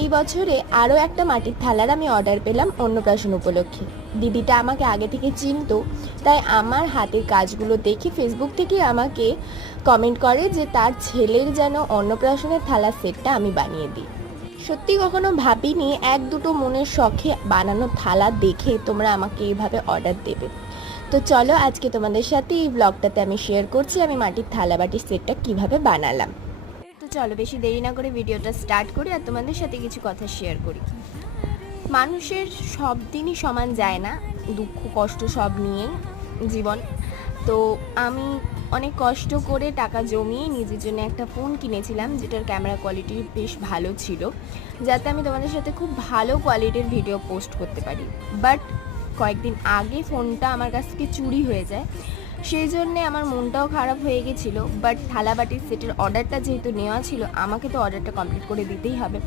এই বছরে আরও একটা মাটির থালার আমি অর্ডার পেলাম অন্নপ্রাশন উপলক্ষে। দিদিটা আমাকে আগে থেকে চিনতো, তাই আমার হাতের কাজগুলো দেখে ফেসবুক থেকে আমাকে কমেন্ট করে যে তার ছেলের যেন অন্নপ্রাশনের থালার সেটটা আমি বানিয়ে দিই। সত্যি কখনো ভাবিনি এক দুটো মনের শখে বানানো থালা দেখে তোমরা আমাকে এইভাবে অর্ডার দেবে। তো চলো আজকে তোমাদের সাথে এই ব্লগটাতে আমি শেয়ার করছি আমি মাটির থালা বাটির সেটটা কিভাবে বানালাম। তো চলো বেশি দেরি না করে ভিডিওটা স্টার্ট করি আর তোমাদের সাথে কিছু কথা শেয়ার করি। মানুষের সব দিনই সমান যায় না, দুঃখ কষ্ট সব নিয়ে জীবন। তো আমি অনেক কষ্ট করে টাকা জমিয়ে নিজের জন্য একটা ফোন কিনেছিলাম, যেটার ক্যামেরা কোয়ালিটি বেশ ভালো ছিল, যাতে আমি তোমাদের সাথে খুব ভালো কোয়ালিটির ভিডিও পোস্ট করতে পারি। বাট কয়েকদিন আগে ফোনটা আমার কাছ থেকে চুরি হয়ে যায়, সেই জন্যে আমার মনটাও খারাপ হয়ে গেছিলো। বাট থালাবাটির সেটের অর্ডারটা যেহেতু নেওয়া ছিল, আমাকে তো অর্ডারটা কমপ্লিট করে দিতেই হবে।